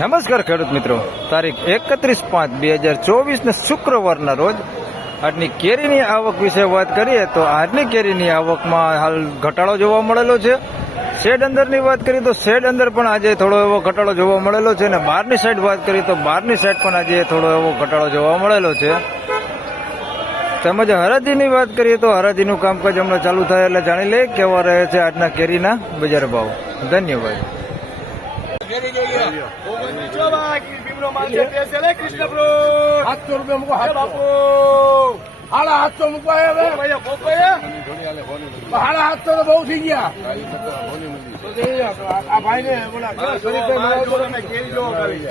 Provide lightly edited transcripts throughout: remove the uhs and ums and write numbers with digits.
નમસ્કાર ખેડૂત મિત્રો, તારીખ 31/5/2024 ને શુક્રવારના રોજ આજની કેરીની આવક વિશે વાત કરીએ તો આજની કેરીની આવકમાં હાલ ઘટાડો જોવા મળેલો છે. શેડ અંદરની વાત કરીએ તો શેડ અંદર પણ આજે થોડો એવો ઘટાડો જોવા મળેલો છે અને બહારની સાઈડ વાત કરીએ તો બહારની સાઈડ પણ આજે થોડો એવો ઘટાડો જોવા મળેલો છે. તેમજ હરાજીની વાત કરીએ તો હરાજીનું કામકાજ હમણાં ચાલુ થાય એટલે જાણી લઈએ કેવા રહે છે આજના કેરીના બજાર ભાવ. ધન્યવાદ. ₹700 મૂકવા ₹700 તો બહુ થઈ ગયા. આ ભાઈ ને કેરી જોવો કરી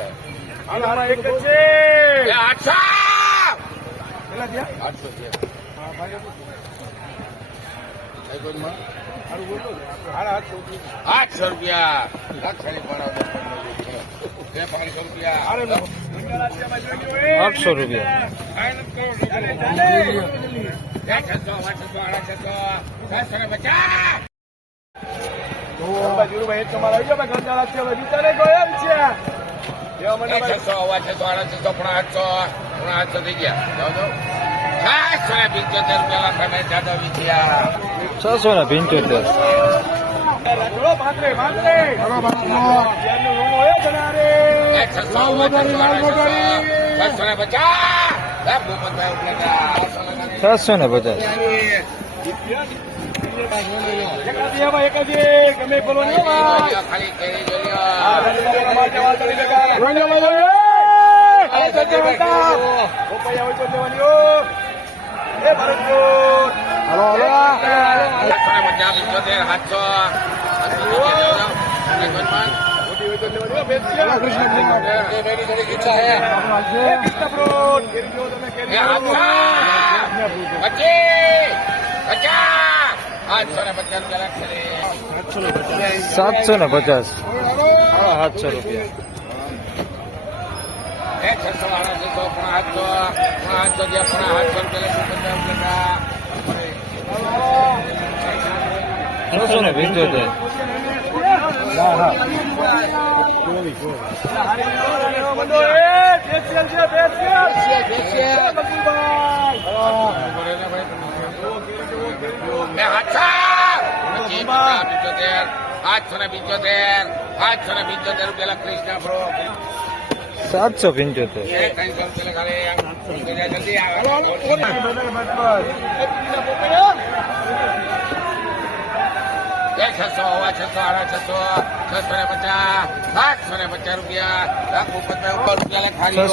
એક જ છે 800 રૂપિયા. 800 રૂપિયા. થઈ ગયા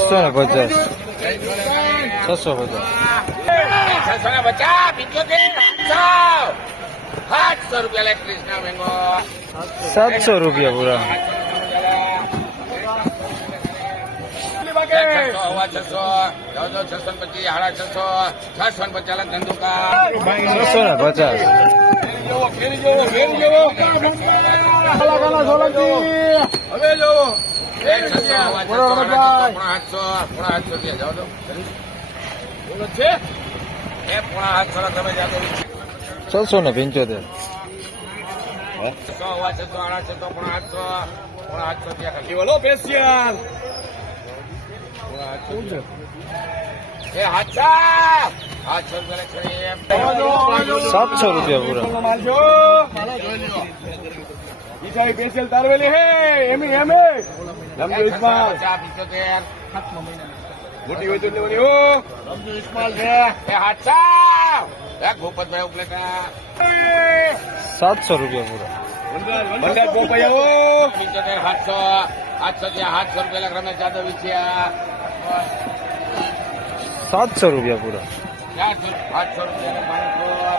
675. ₹750. 700 રૂપિયા. 675. ₹700 પૂરા. 675. ₹700 પૂરા. સ્પેશિયલ તારવેલી હે એમ મોટી હોય તો લેવાની હો. ભૂપતભાઈ ઉપલેટા 700 પૂરા. બંદર પોપૈયા 800 રૂપિયા રમેશ જાદવ વિછ્યા 700 પૂરા. 800 રૂપિયા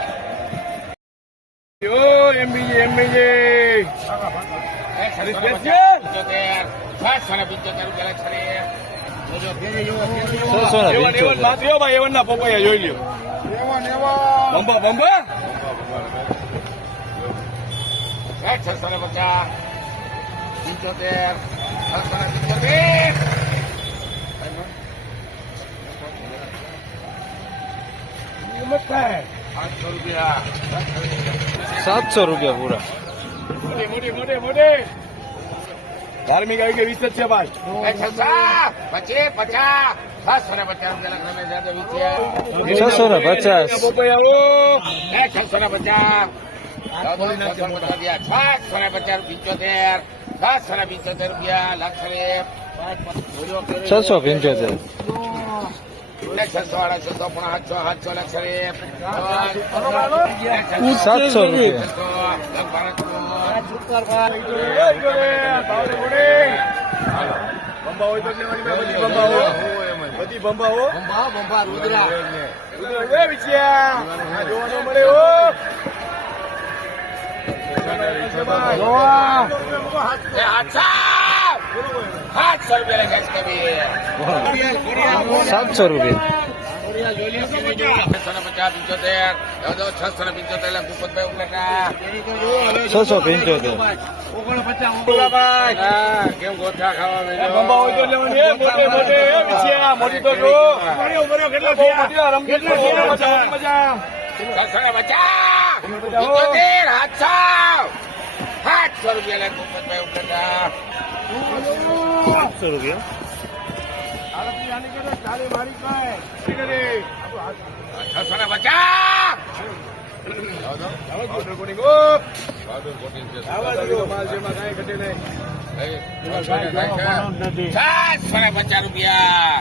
એમબીજી સ્પેશિયલ 775. પોપૈયા જોઈ લ્યો. બંબા 650. 700 રૂપિયા પૂરા. મોટી ધાર્મિક આવી કે 20 જ છે ભાઈ. 650. પોપૈયા આવો. 675. 700 રૂપિયા. બંબા હોય તો લેવાની ભાઈ, બધી બંબા હો. બધી બંબા હો. રુદ્રા. એ વિચિયા. આ જોવા ન મળે હો. જોવા. 700 રૂપિયા. 675. કેમ ગોઠા ખાવા બંબા હોય તો લેવાની હે. મોટે મોટે એ વિચિયા. મોટી તો જો. કેટલો બહુ મોટી આ રમઝટ છે. મજા. 700 રૂપિયા ભૂપતભાઈ ઉપલેટા. 700 રૂપિયા. ચાલી મારી કાંઈ. શું કરી? 650. માલ છે એમાં કાંઈ ઘટે નહીં. 750 રૂપિયા.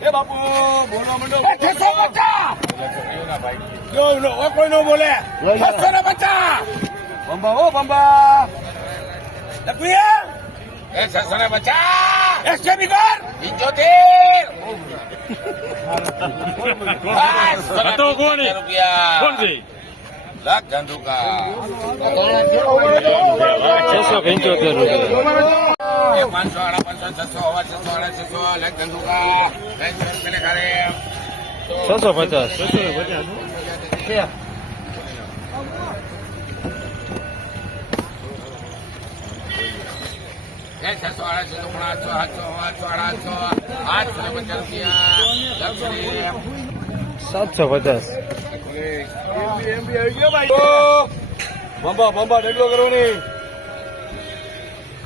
એ બાપુ બોલવા માંડો. કોઈ નો બોલે. 650. બંબા હો બંબા. લખવીએ. 650. એક્સ્ટ્રા બીગર. 75 રૂપિયા. લાખ ધંધુકા. 675 રૂપિયા. 500, 500, 600, 600, લાખ ધંધુકા. 500 રૂપિયા ખારે. 650. એ 600, 800, 850 રૂપિયા. 750. એમ બી આવી ગયો ભાઈ. બંબા બંબા ઢગલો કરવાની.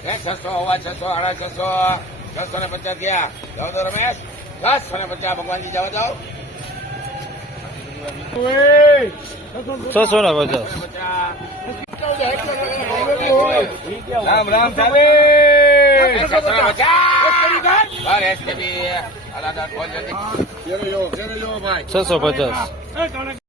600, 600, 650 ગયા. જાઓ તો રમેશ. 650 ભગવાનજી જાઓ જાઓ. 650. રામ રામ સાહેબ. 650. બાર એસકેબી. 650.